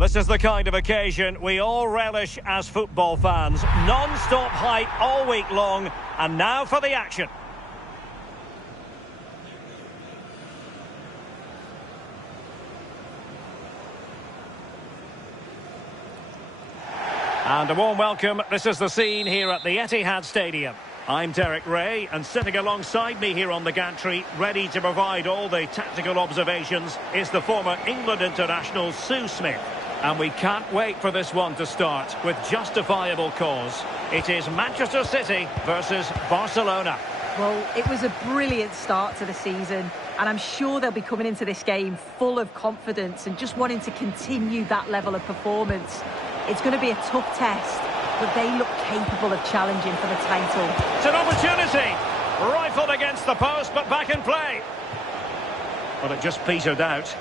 This is the kind of occasion we all relish as football fans. Non-stop hype all week long, and now for the action. And a warm welcome. This is the scene here at the Etihad Stadium. I'm Derek Ray, and sitting alongside me here on the gantry, ready to provide all the tactical observations, is the former England international Sue Smith. And we can't wait for this one to start with justifiable cause. It is Manchester City versus Barcelona. Well, it was a brilliant start to the season, and I'm sure they'll be coming into this game full of confidence and just wanting to continue that level of performance. It's going to be a tough test, but they look capable of challenging for the title. It's an opportunity! Rifled against the post, but back in play. But it just petered out.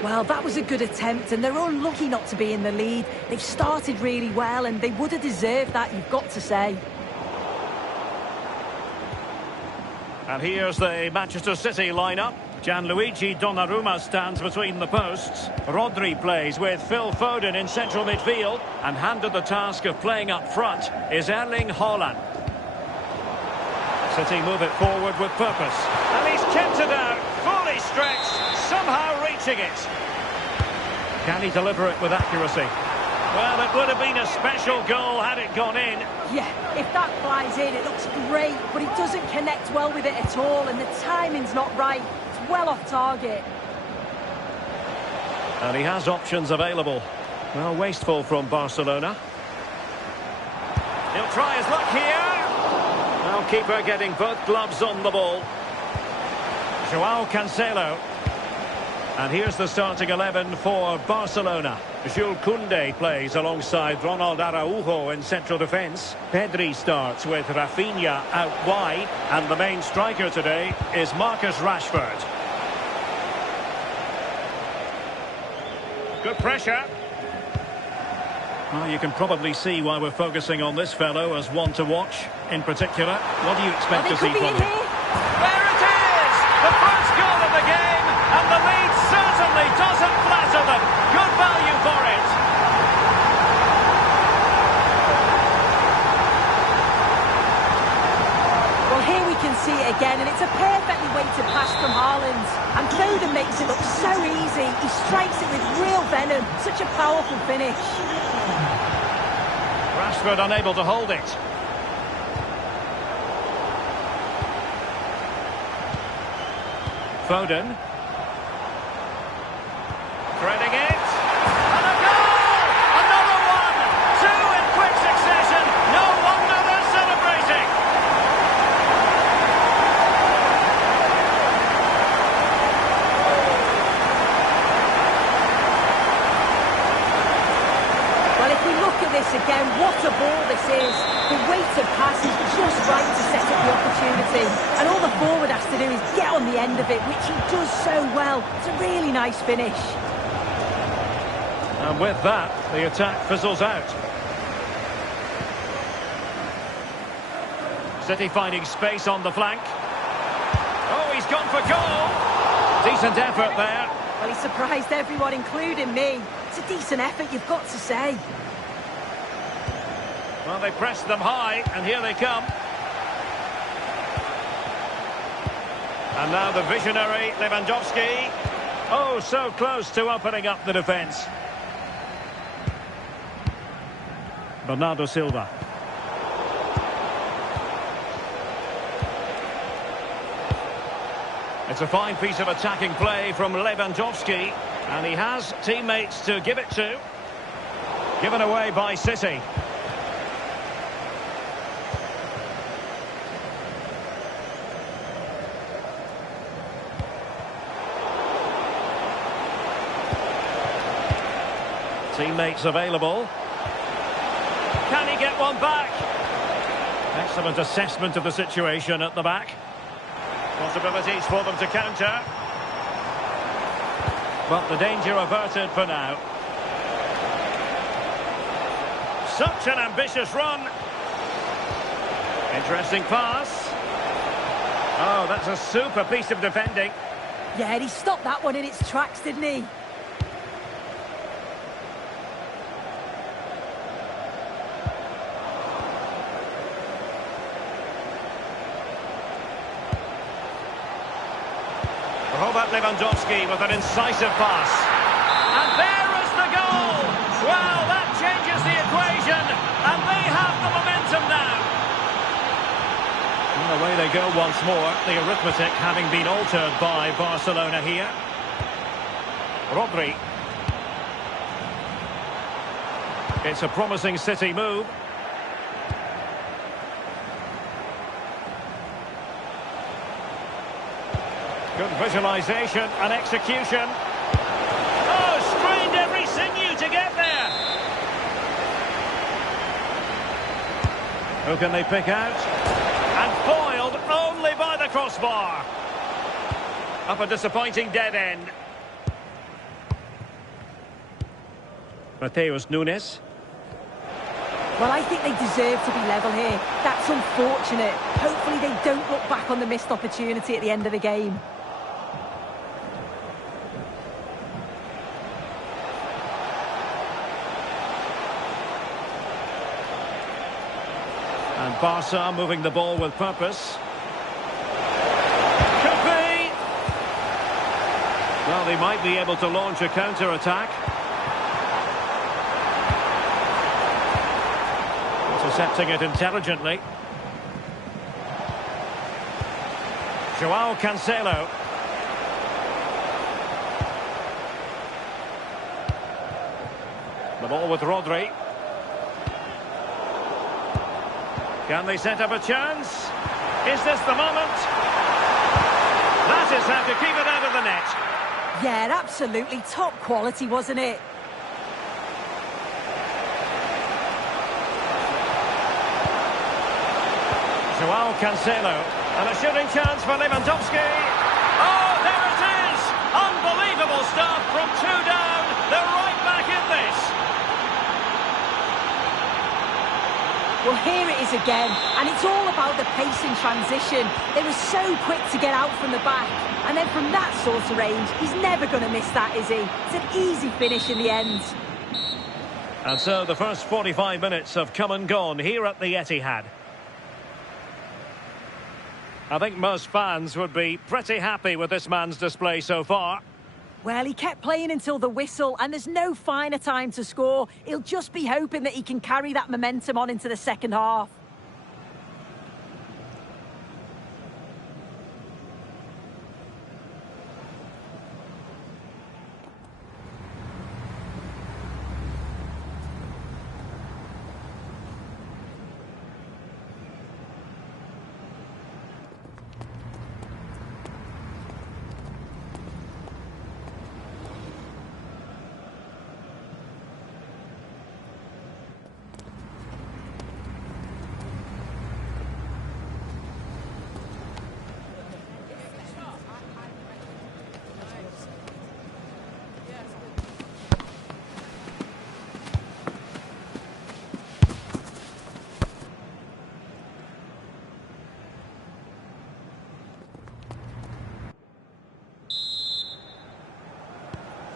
Well, that was a good attempt, and they're unlucky not to be in the lead. They've started really well, and they would have deserved that, you've got to say. And here's the Manchester City lineup. Gianluigi Donnarumma stands between the posts. Rodri plays with Phil Foden in central midfield, and handed the task of playing up front is Erling Haaland. City move it forward with purpose. And he's kept it out, fully stretched, somehow reaching it. Can he deliver it with accuracy? Well, it would have been a special goal had it gone in. Yeah, if that flies in, it looks great, but he doesn't connect well with it at all, and the timing's not right. It's well off target. And he has options available. Well, wasteful from Barcelona. He'll try his luck here. Well, keeper getting both gloves on the ball. Joao Cancelo. And here's the starting 11 for Barcelona. Jules Koundé plays alongside Ronald Araujo in central defence. Pedri starts with Rafinha out wide. And the main striker today is Marcus Rashford. Good pressure. Well, you can probably see why we're focusing on this fellow as one to watch in particular. What do you expect to see from him? There it is! The first goal of the game, and the lead certainly doesn't flatter them. Good value for it. Well, here we can see it again, and it's a perfectly weighted pass from Haaland. And Foden makes it look so easy. He strikes it with real venom. Such a powerful finish. Rashford unable to hold it. Foden. Threading it. And a goal! Another one! Two in quick succession. No wonder they're celebrating. Well, if we look at this again, what a ball this is. The weighted pass is just right to set up the opportunity. And all the forward has to do is get on the end of it, which he does so well. It's a really nice finish. And with that, the attack fizzles out. City finding space on the flank. Oh, he's gone for goal. Decent effort there. Well, he surprised everyone, including me. It's a decent effort, you've got to say. Well, they pressed them high, and here they come. And now the visionary Lewandowski. Oh, so close to opening up the defence. Bernardo Silva. It's a fine piece of attacking play from Lewandowski, and he has teammates to give it to. Given away by City. Teammates available. Can he get one back? Excellent assessment of the situation at the back. Possibilities for them to counter. But the danger averted for now. Such an ambitious run. Interesting pass. Oh, that's a super piece of defending. Yeah, he stopped that one in its tracks, didn't he? Robert Lewandowski with an incisive pass. And there is the goal! Well, that changes the equation, and they have the momentum now. And away they go once more, the arithmetic having been altered by Barcelona here. Rodri. It's a promising City move. Good visualisation and execution. Oh, strained every sinew to get there. Who can they pick out? And foiled only by the crossbar. Up a disappointing dead end. Mateus Nunes. Well, I think they deserve to be level here. That's unfortunate. Hopefully they don't look back on the missed opportunity at the end of the game. And Barca moving the ball with purpose. Could be! Well, they might be able to launch a counter-attack. Intercepting it intelligently. Joao Cancelo. The ball with Rodri. Can they set up a chance? Is this the moment? That is how to keep it out of the net. Yeah, absolutely top quality, wasn't it? Joao Cancelo. And a shooting chance for Lewandowski. Oh, there it is! Unbelievable stuff from two down. They're right back in this. Well, here it is again, and it's all about the pace in transition. They were so quick to get out from the back, and then from that sort of range, he's never going to miss that, is he? It's an easy finish in the end. And so the first 45 minutes have come and gone here at the Etihad. I think most fans would be pretty happy with this man's display so far. Well, he kept playing until the whistle, and there's no finer time to score. He'll just be hoping that he can carry that momentum on into the second half.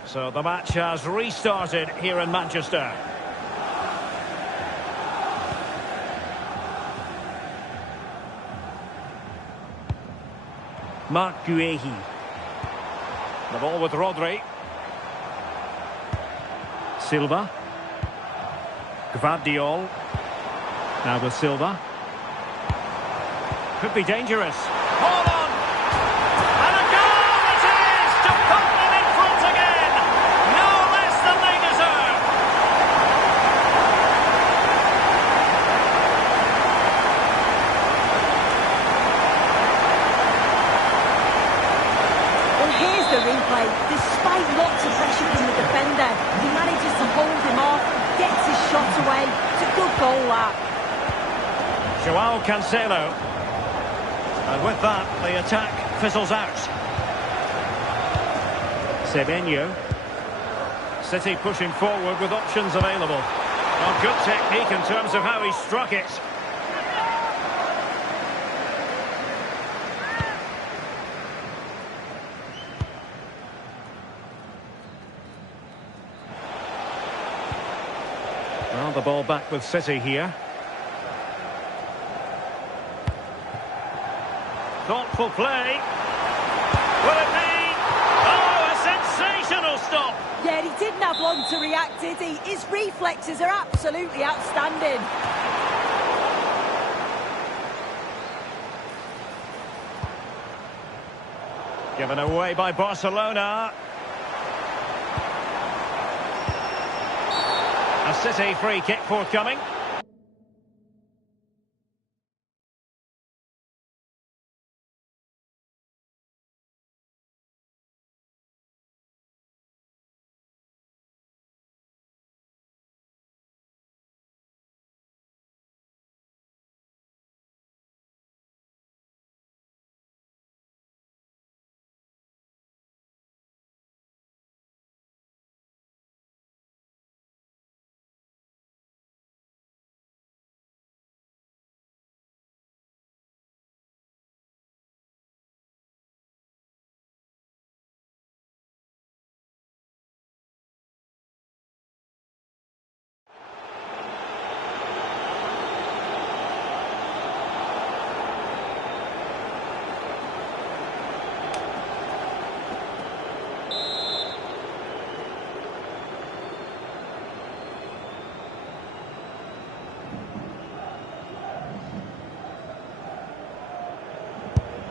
So the match has restarted here in Manchester. Marc Guehi. The ball with Rodri. Silva. Gvardiol. Now with Silva. Could be dangerous. Hold on! And a goal it is! To put them in front again! No less than they deserve! Well, here's the replay. Despite lots of pressure from the defender, he manages to hold him off, gets his shot away. It's a good goal, that. Joao Cancelo. And with that, the attack fizzles out. Semenyo. City pushing forward with options available. Well, good technique in terms of how he struck it. Well, the ball back with City here. Thoughtful play. Will it be? stop. Yeah, he didn't have long to react, did he? His reflexes are absolutely outstanding. Given away by Barcelona. A City free kick forthcoming.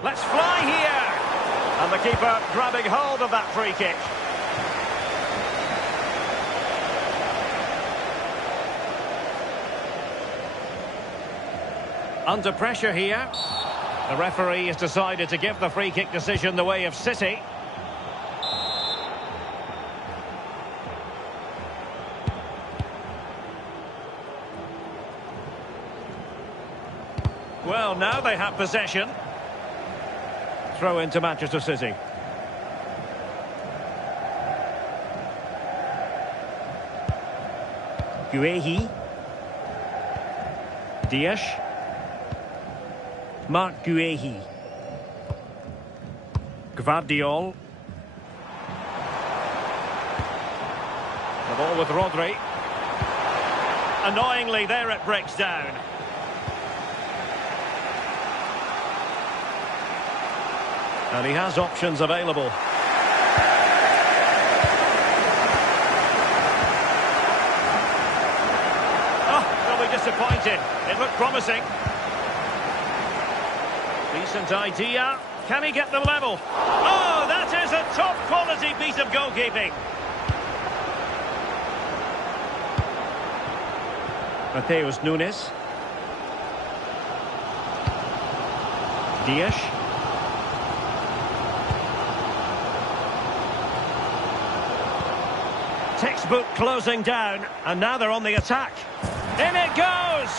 Let's fly here! And the keeper grabbing hold of that free kick. Under pressure here. The referee has decided to give the free kick decision the way of City. Well, now they have possession. Throw into Manchester City. Guehi. Dias. Marc Guehi. Gvardiol. The ball with Rodri. Annoyingly, there it breaks down. And he has options available. Oh, they'll be disappointed. It looked promising. Decent idea. Can he get them level? Oh, that is a top-quality piece of goalkeeping. Mateus Nunes. Dias. Textbook closing down, and now they're on the attack. In it goes!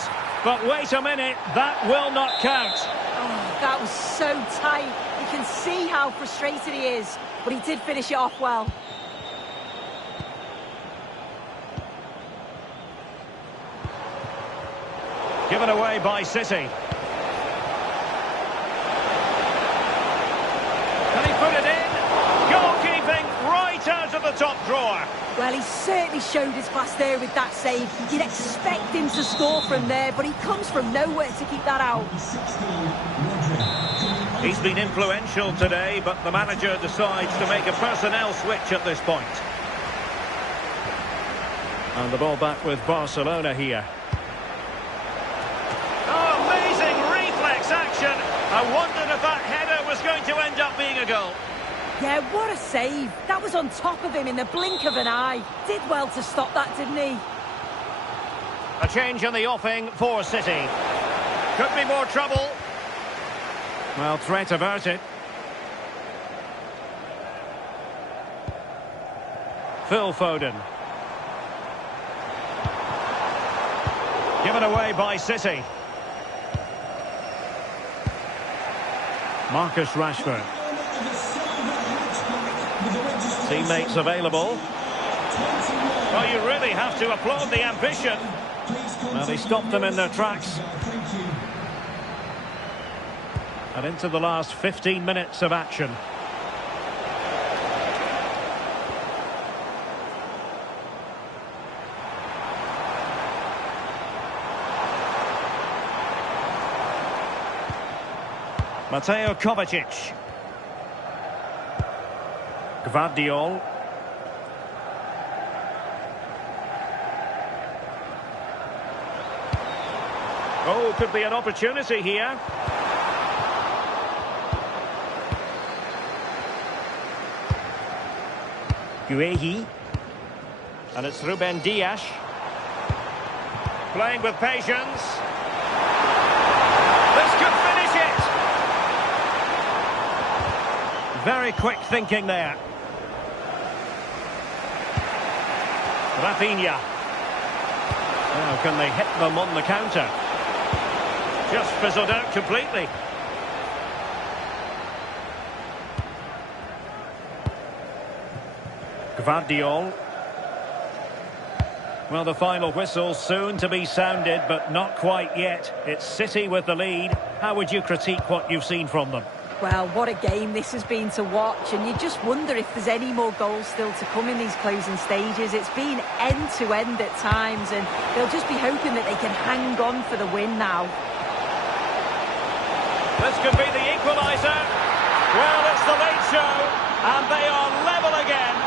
But wait a minute, that will not count. Oh, that was so tight. You can see how frustrated he is, but he did finish it off well. Given away by City. Can he put it in? Goalkeeping right out of the top drawer. Well, he certainly showed his class there with that save. You'd expect him to score from there, but he comes from nowhere to keep that out. He's been influential today, but the manager decides to make a personnel switch at this point. And the ball back with Barcelona here. Oh, amazing reflex action. I wondered if that header was going to end up being a goal. Yeah, what a save. That was on top of him in the blink of an eye. Did well to stop that, didn't he? A change in the offing for City. Could be more trouble. Well, threat averted. Phil Foden. Given away by City. Marcus Rashford. Teammates available. Well, you really have to applaud the ambition. Well, he stopped them in their tracks. And into the last 15 minutes of action. Mateo Kovacic. Gvardiol. Oh, could be an opportunity here. Guehi. And it's Ruben Dias. Playing with patience. This could finish it. Very quick thinking there. Rafinha. Now, can they hit them on the counter? Just fizzled out completely. Gvardiol. Well, the final whistle soon to be sounded, but not quite yet. It's City with the lead. How would you critique what you've seen from them? Well, what a game this has been to watch, and you just wonder if there's any more goals still to come in these closing stages. It's been end-to-end at times, and they'll just be hoping that they can hang on for the win now. This could be the equaliser. Well, it's the late show, and they are level again.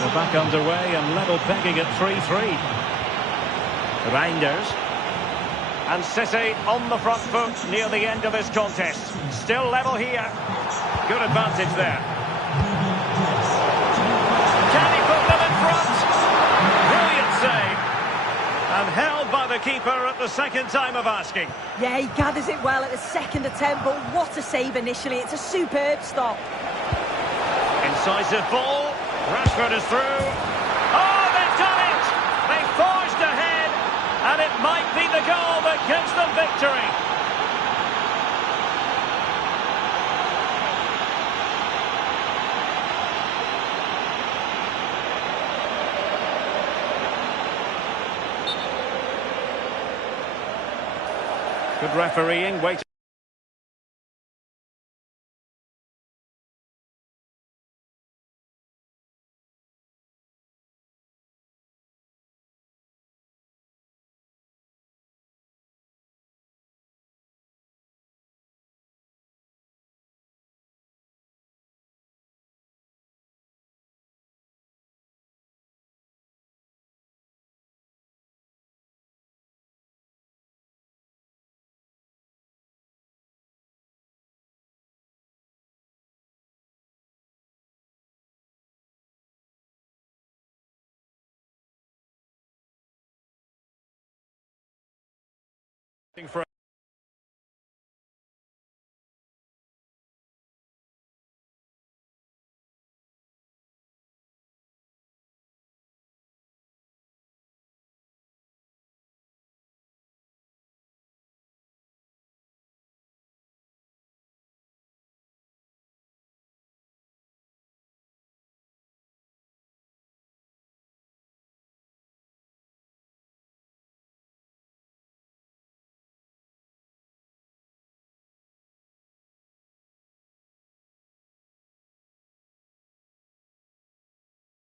They're back underway and level pegging at 3-3. Reinders. And City on the front foot near the end of this contest. Still level here. Good advantage there. Can he put them in front? Brilliant save. And held by the keeper at the second time of asking. Yeah, he gathers it well at the second attempt, but what a save initially. It's a superb stop. Incisive ball. Rashford is through. Oh, they've done it! They forged ahead, and it might be the goal that gives them victory. Good refereeing, waiting.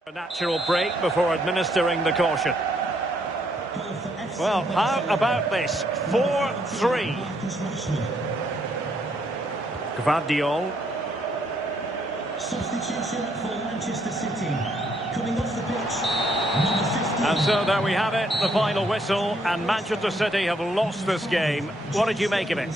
For a natural break before administering the caution. Well, how about this? 4-3. Gvardiol. Substitution for Manchester City. Coming off the pitch, number 15. And so there we have it, the final whistle, and Manchester City have lost this game. What did you make of it?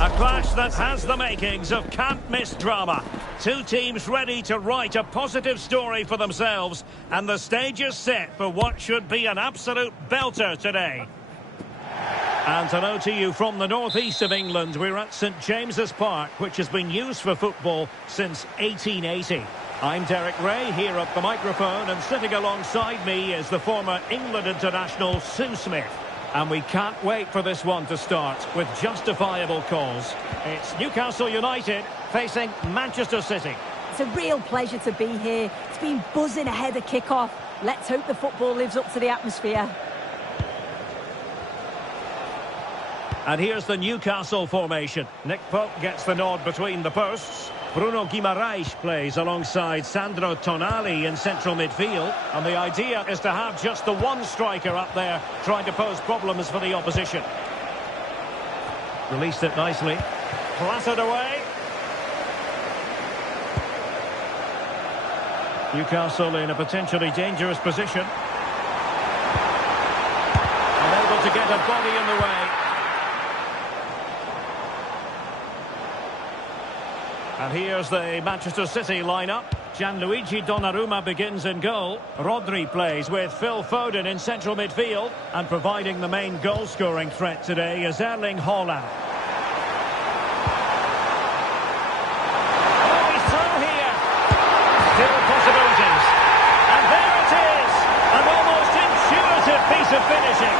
A clash that has the makings of can't-miss drama. Two teams ready to write a positive story for themselves, and the stage is set for what should be an absolute belter today. And hello to you from the northeast of England. We're at St James's Park, which has been used for football since 1880. I'm Derek Ray here at the microphone, and sitting alongside me is the former England international Sue Smith. And we can't wait for this one to start with justifiable cause. It's Newcastle United facing Manchester City. It's a real pleasure to be here. It's been buzzing ahead of kick-off. Let's hope the football lives up to the atmosphere. And here's the Newcastle formation. Nick Pope gets the nod between the posts. Bruno Guimaraes plays alongside Sandro Tonali in central midfield. And the idea is to have just the one striker up there trying to pose problems for the opposition. Released it nicely. Clattered away. Newcastle in a potentially dangerous position. Unable to get a body in the way. And here's the Manchester City lineup. Gianluigi Donnarumma begins in goal. Rodri plays with Phil Foden in central midfield. And providing the main goal-scoring threat today is Erling Haaland. Oh, he's through here. Still possibilities. And there it is. An almost intuitive piece of finishing.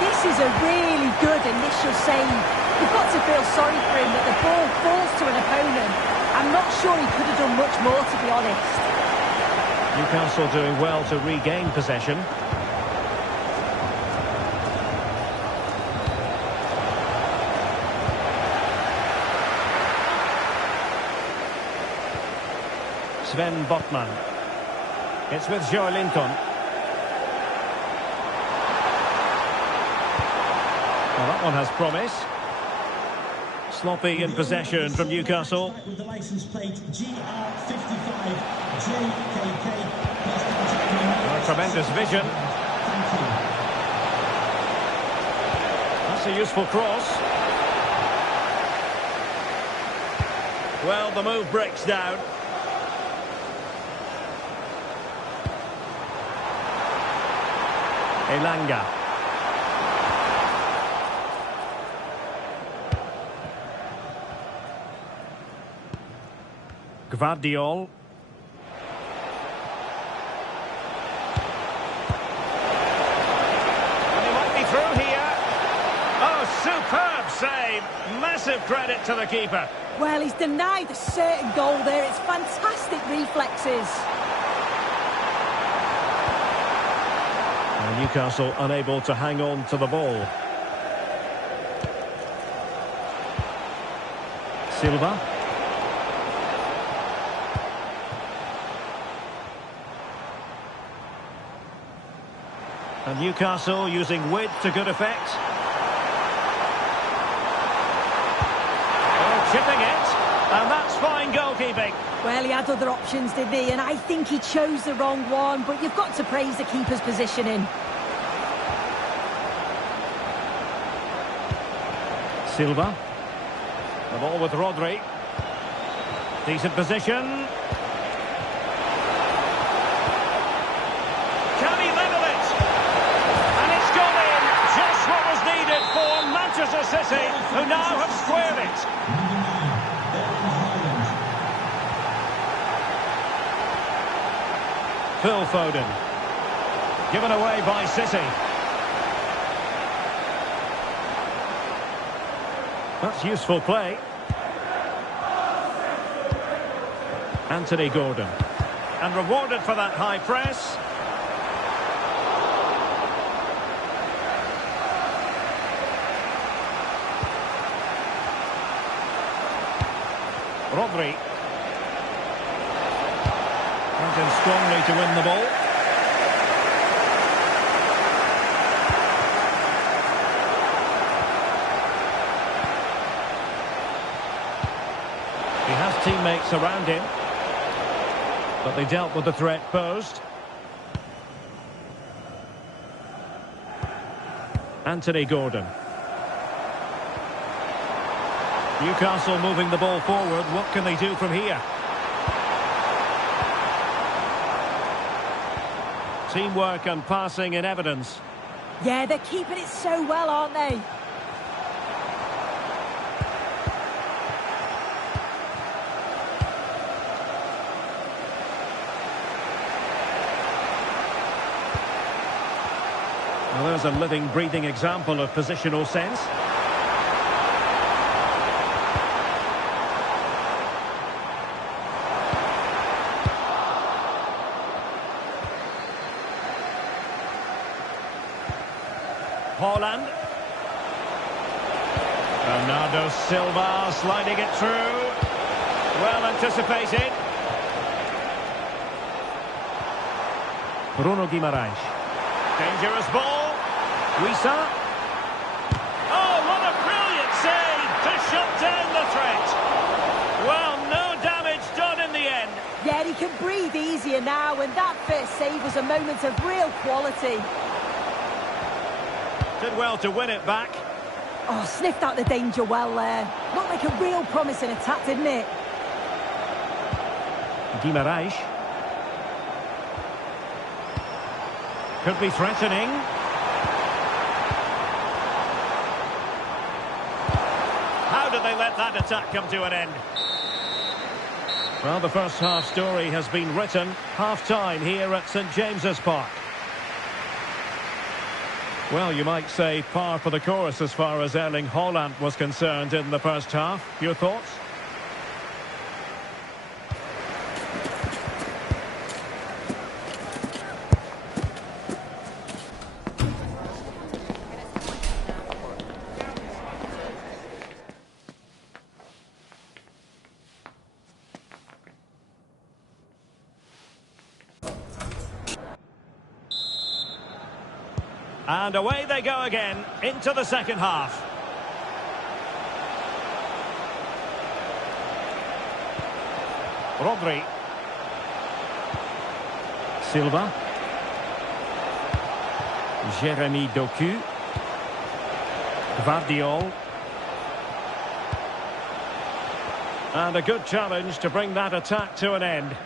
This is a really good initial save. You've got to feel sorry for him that the ball falls to an opponent. I'm not sure he could have done much more, to be honest. Newcastle doing well to regain possession. Sven Botman. It's with Joe Linton. Well, that one has promise. Sloppy in possession from Newcastle. With the license plate GR55 JKK. Tremendous vision. Thank you. That's a useful cross. Well, the move breaks down. Elanga. Gvardiol. And he might be through here. Oh, superb save. Massive credit to the keeper. Well, he's denied a certain goal there. It's fantastic reflexes. And Newcastle unable to hang on to the ball. Silva. And Newcastle using width to good effect. Oh, chipping it. And that's fine goalkeeping. Well, he had other options, didn't he? And I think he chose the wrong one, but you've got to praise the keeper's positioning. Silva. The ball with Rodri. Decent position. Manchester City, who now have squared it. Phil Foden. Given away by City. That's useful play. Anthony Gordon. And rewarded for that high press. Rodri. Went in strongly to win the ball. He has teammates around him, but they dealt with the threat posed. Anthony Gordon. Newcastle moving the ball forward. What can they do from here? Teamwork and passing in evidence. Yeah, they're keeping it so well, aren't they? Well, there's a living, breathing example of positional sense. Haaland. Bernardo Silva sliding it through. Well anticipated. Bruno Guimaraes. Dangerous ball. Wissa. Oh, what a brilliant save to shut down the threat. Well, no damage done in the end. Yeah, he can breathe easier now, and that first save was a moment of real quality. Did well to win it back. Oh, sniffed out the danger well there. Looked like a real promising attack, didn't it? Guimaraes. Could be threatening. How did they let that attack come to an end? Well, the first half story has been written. Half-time here at St James's Park. Well, you might say par for the course as far as Erling Haaland was concerned in the first half. Your thoughts? And away they go again into the second half. Rodri. Silva. Jeremy Doku. Gvardiol. And a good challenge to bring that attack to an end.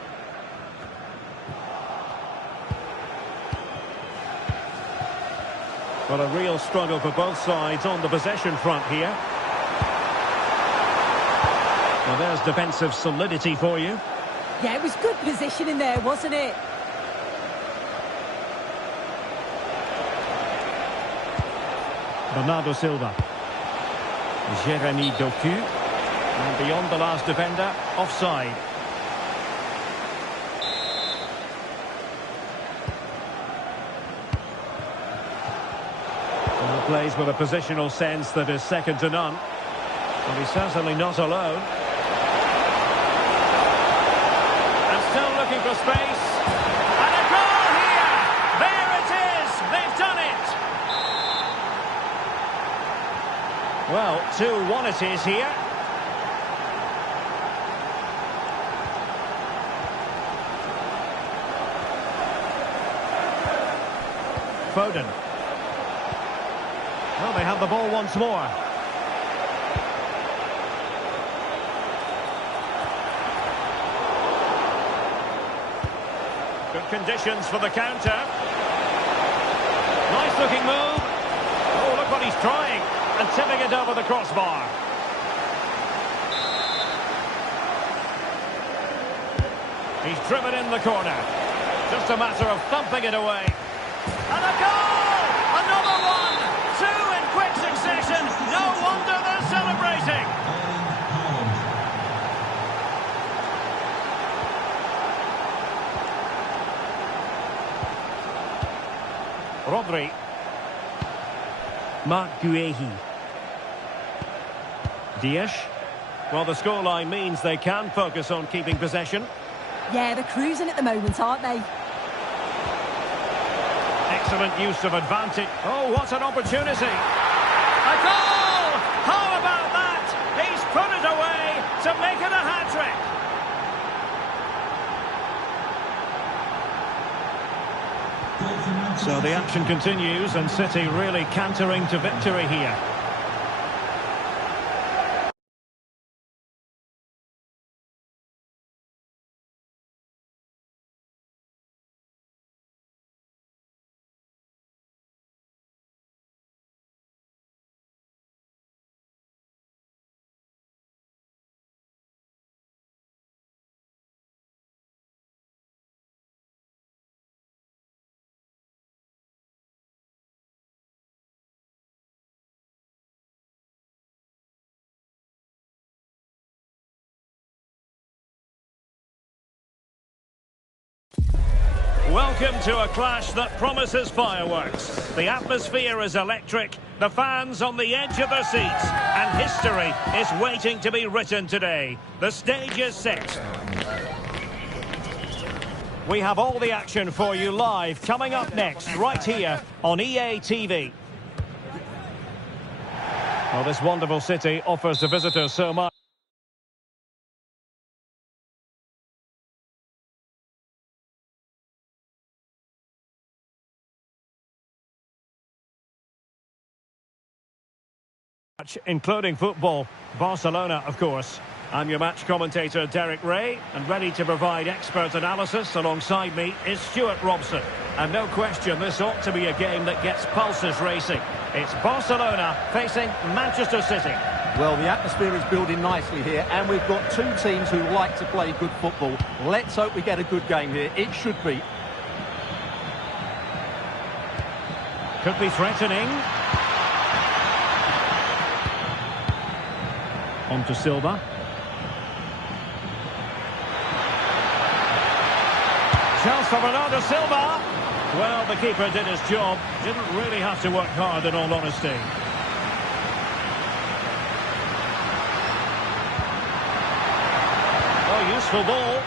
Well, a real struggle for both sides on the possession front here. Well, there's defensive solidity for you. Yeah, it was good positioning there, wasn't it? Bernardo Silva. Jeremy Doku. And beyond the last defender, offside. Plays with a positional sense that is second to none. But he's certainly not alone. And still looking for space. And a goal here! There it is! They've done it! Well, 2-1 it is here. Foden. Well, they have the ball once more. Good conditions for the counter. Nice looking move. Oh, look what he's trying. And tipping it over the crossbar. He's driven in the corner. Just a matter of thumping it away. And a goal! Another one! Two in quick succession. No wonder they're celebrating. Rodri. Marc Guehi. Dias. Well, the scoreline means they can focus on keeping possession. Yeah, they're cruising at the moment, aren't they? Excellent use of advantage. Oh, what an opportunity. A goal! How about that? He's put it away to make it a hat-trick. Goal for Manchester So the City. action continues and City really cantering to victory here. Welcome to a clash that promises fireworks. The atmosphere is electric, the fans on the edge of their seats, and history is waiting to be written today. The stage is set. We have all the action for you live coming up next, right here on EA TV. Well, this wonderful city offers the visitors so much. Including football, Barcelona, of course. I'm your match commentator, Derek Ray, and ready to provide expert analysis. Alongside me is Stuart Robson. And no question, this ought to be a game that gets pulses racing. It's Barcelona facing Manchester City. Well, the atmosphere is building nicely here, and we've got two teams who like to play good football. Let's hope we get a good game here. It should be. Could be threatening. On to Silva. Chance for Bernardo Silva. Well, the keeper did his job. Didn't really have to work hard, in all honesty. Oh, useful ball.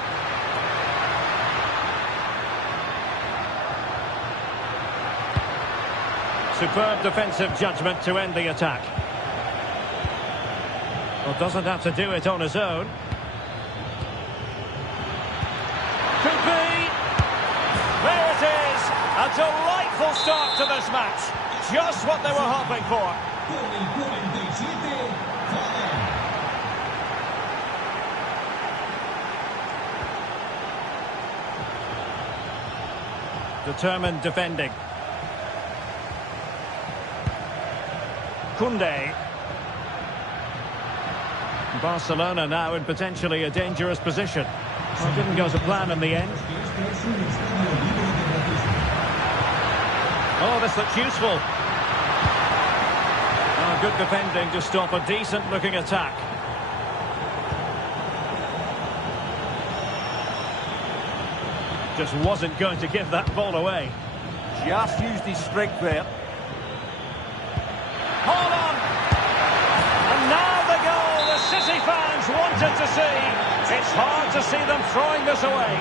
Superb defensive judgment to end the attack. Well, doesn't have to do it on his own. Could be. There it is. A delightful start to this match. Just what they were hoping for. Gol en 47, Haaland. Determined defending. Koundé. Barcelona now in potentially a dangerous position. Well, didn't go to plan in the end. Oh, this looks useful. Oh, good defending to stop a decent-looking attack. Just wasn't going to give that ball away. Just used his strength there. Hold on! And now the goal the City fans wanted to see. It's hard to see them throwing this away.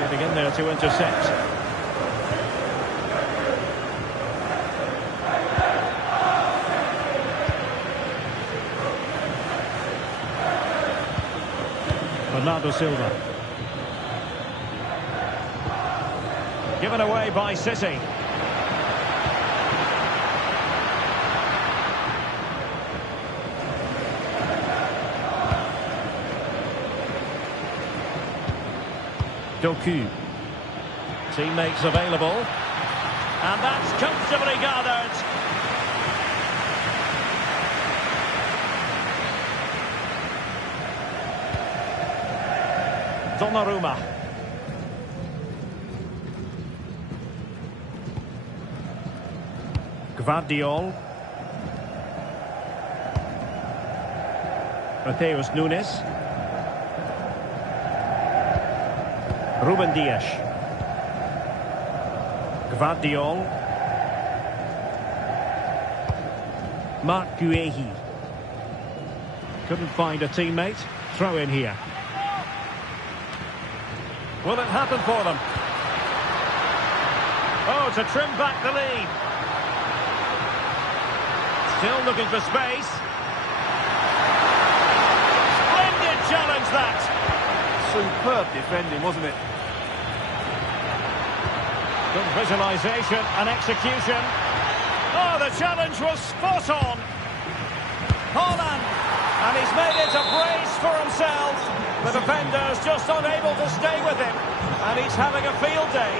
Getting in there to intercept. Bernardo Silva. Given away by City. Doku. Teammates available. And that's comfortably gathered. Donnarumma. Gvardiol. Matheus Nunes. Ruben Dias. Gvardiol. Marc Guehi. Couldn't find a teammate. Throw in here. Will it happen for them? Oh, to trim back the lead. Still looking for space. that. Superb defending, wasn't it? Good visualisation and execution. Oh, the challenge was spot on. Haaland, and he's made it a brace for himself. The defender's just unable to stay with him, and he's having a field day.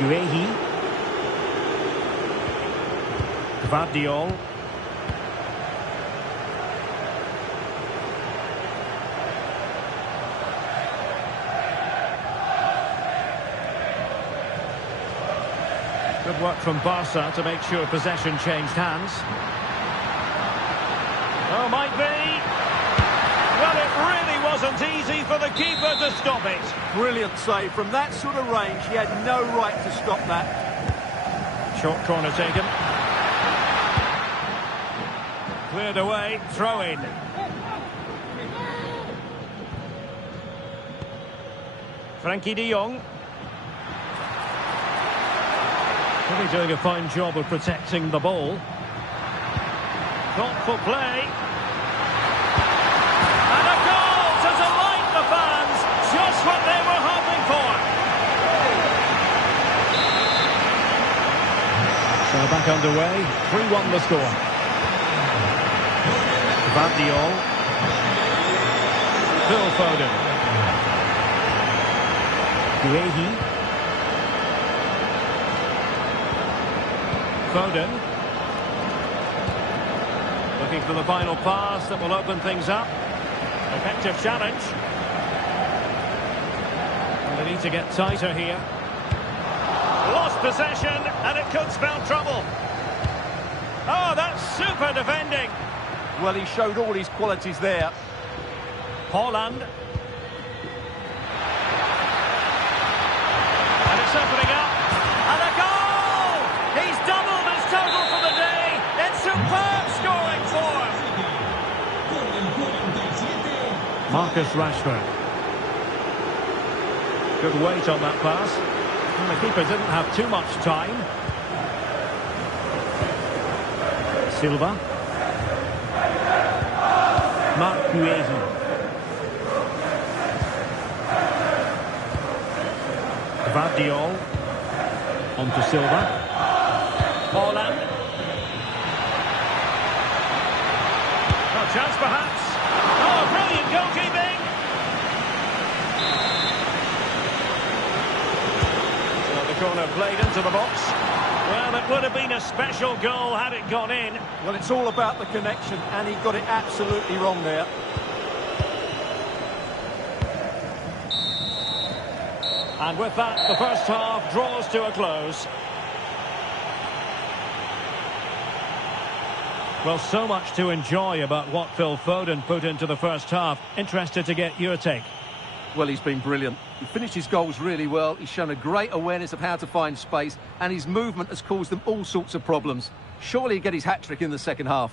Guehi. Gvardiol. Good work from Barca to make sure possession changed hands. Oh, might be. Well, it really wasn't easy for the keeper to stop it. Brilliant save. From that sort of range, he had no right to stop that. Short corner taken. Cleared away, throw in. Frankie de Jong. Really doing a fine job of protecting the ball. Thoughtful play. And a goal to delight the fans. Just what they were hoping for. So back underway. 3-1 the score. Gvardiol. Phil Foden. Guehi. Foden. Looking for the final pass that will open things up. Effective challenge. And they need to get tighter here. Lost possession, and it could spell trouble. Oh, that's super defending. Well, he showed all his qualities there. Haaland. And it's opening up. And a goal! He's doubled his total for the day. It's superb scoring form. Marcus Rashford. Good weight on that pass. And the keeper didn't have too much time. Silva. Marc Guehi. Gvardiol. On to Silva. Haaland. No chance perhaps. Oh, brilliant goalkeeping. So the corner played into the box. Well, it would have been a special goal had it gone in. Well, it's all about the connection, and he got it absolutely wrong there. And with that, the first half draws to a close. Well, so much to enjoy about what Phil Foden put into the first half. Interested to get your take. Well, he's been brilliant. He finished his goals really well. He's shown a great awareness of how to find space, and his movement has caused them all sorts of problems. Surely he'll get his hat-trick in the second half.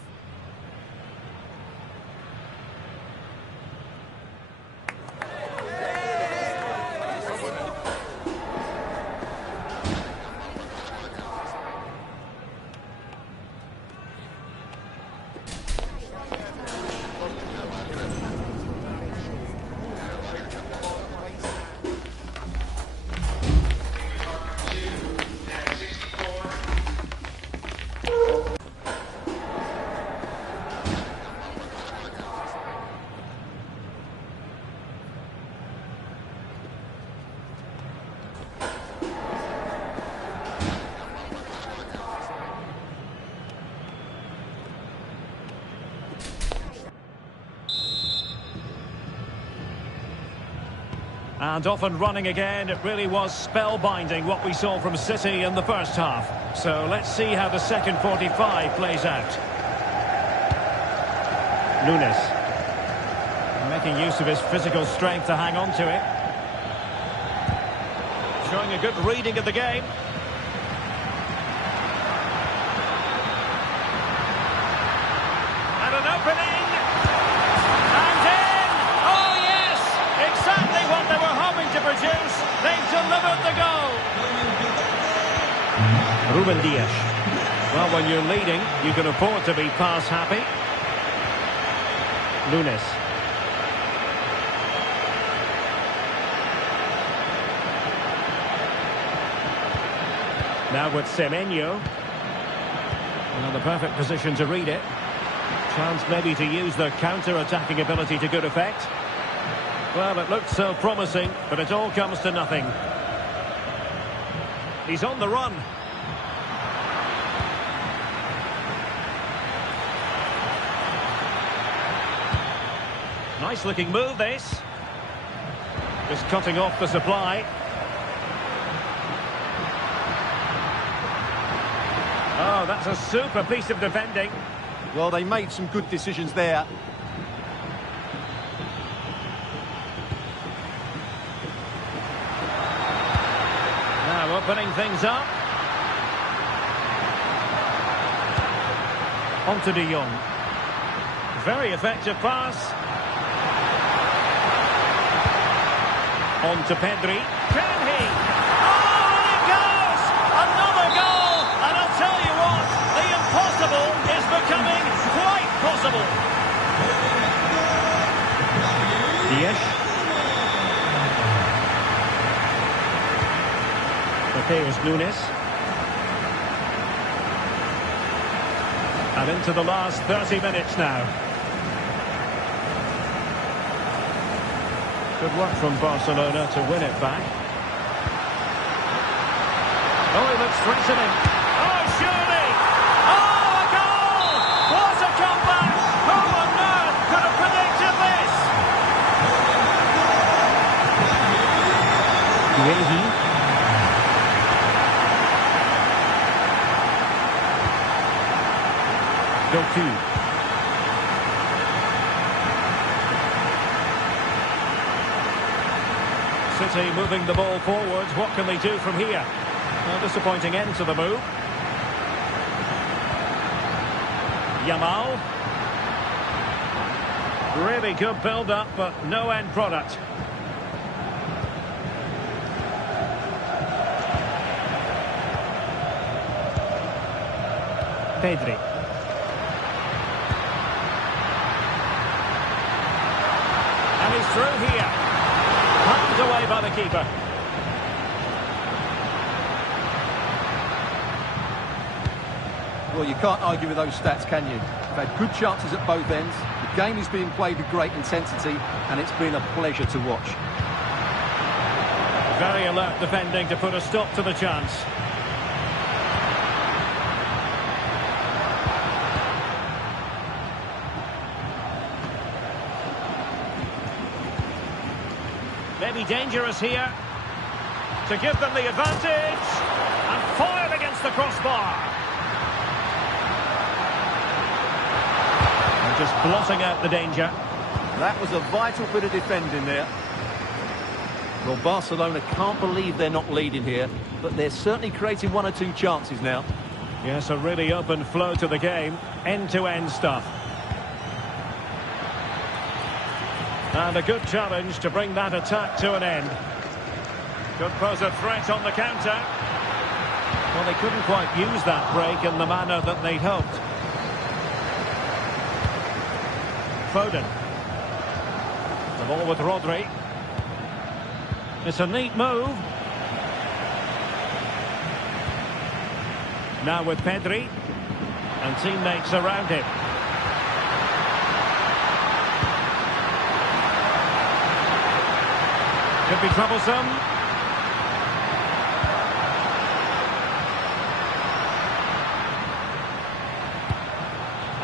And off and running again. It really was spellbinding what we saw from City in the first half. So let's see how the second 45 plays out. Nunes. Making use of his physical strength to hang on to it. Showing a good reading of the game. And an opening. And in! Oh yes! Exactly what they were hoping to produce. They've delivered the goal. Ruben Dias. Well, when you're leading, you can afford to be pass happy. Nunes. Now with Semenyo. Well, the perfect position to read it. Chance maybe to use their counter-attacking ability to good effect. Well, it looked so promising, but it all comes to nothing. He's on the run. Nice looking move, this. Just cutting off the supply. Oh, that's a super piece of defending. Well, they made some good decisions there. Now opening things up. On to De Jong. Very effective pass. On to Pedri. Can he? Oh, and it goes! Another goal! And I'll tell you what, the impossible is becoming quite possible. Ziyech. Matheus Nunes. And into the last 30 minutes now. Good work from Barcelona to win it back. Oh, he looks threatening. Oh, surely! Oh, a goal! What a comeback! Who on earth could have predicted this? Guehi. Doku. City moving the ball forwards. What can they do from here? A disappointing end to the move. Yamal. Really good build-up, but no end product. Pedri. And he's through here. Palmed away by the keeper. Well, you can't argue with those stats, can you? They've had good chances at both ends. The game is being played with great intensity, and it's been a pleasure to watch. Very alert defending to put a stop to the chance. Maybe dangerous here to give them the advantage, and fired against the crossbar. And just blotting out the danger. That was a vital bit of defending there. Well, Barcelona can't believe they're not leading here, but they're certainly creating one or two chances now. Yes, a really open flow to the game, end-to-end stuff. And a good challenge to bring that attack to an end. Could pose a threat on the counter. Well, they couldn't quite use that break in the manner that they'd hoped. Foden. The ball with Rodri. It's a neat move. Now with Pedri. And teammates around him. Could be troublesome.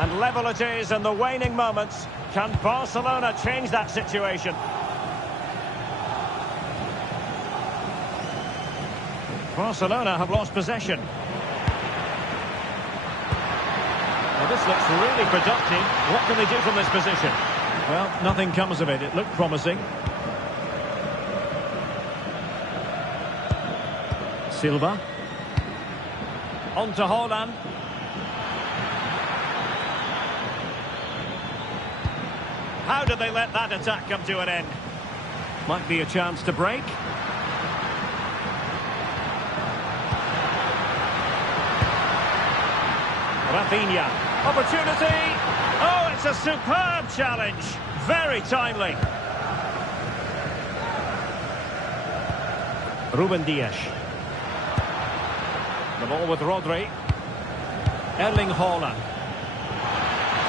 And level it is in the waning moments. Can Barcelona change that situation? Barcelona have lost possession. Well, this looks really productive. What can they do from this position? Well, nothing comes of it. It looked promising. Silva. On to Haaland. How did they let that attack come to an end? Might be a chance to break. Rafinha. Opportunity. Oh, it's a superb challenge. Very timely. Ruben Dias. The ball with Rodri. Erling Haaland.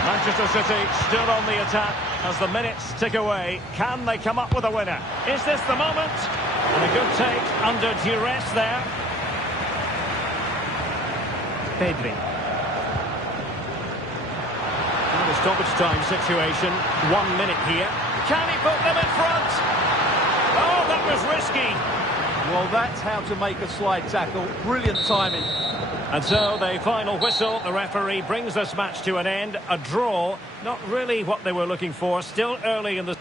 Manchester City still on the attack as the minutes tick away. Can they come up with a winner? Is this the moment? And a good take under duress there. Pedri. And a stoppage time situation. 1 minute here. Can he put them in front? Oh, that was risky. Well, that's how to make a slide tackle. Brilliant timing. And so the final whistle, the referee brings this match to an end. A draw, not really what they were looking for. Still early in the...